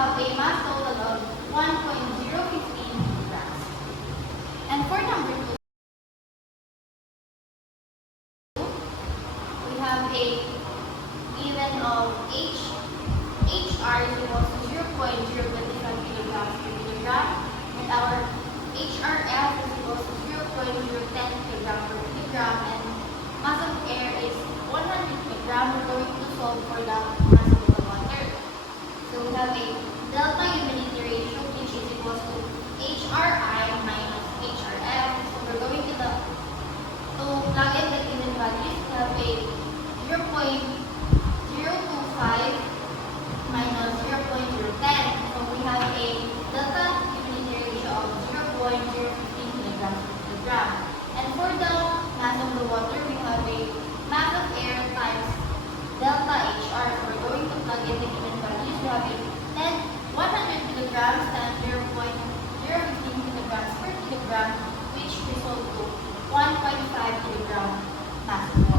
have a mass total of 1.015 kilograms. And for number 2, we have a given of HR is equal to 0.025 kilograms per kilogram, and our HRF is equal to 0.010 kilograms per kilogram, and mass of air is 100 kilograms. We're going to solve for the mass of the water. So we have a delta humidity ratio which is equal to HRI minus HRF. So we're going to plug in the given values. We have a 0.025 minus 0.010. So we have a delta humidity ratio of 0.015 kilograms per kilogram. And for the mass of the water, we have a mass of air times delta HR. So we're going to plug in the given values. We have a 100 kilograms times 0.015 kilograms per kilogram, which results to 1.5 kilogram mass of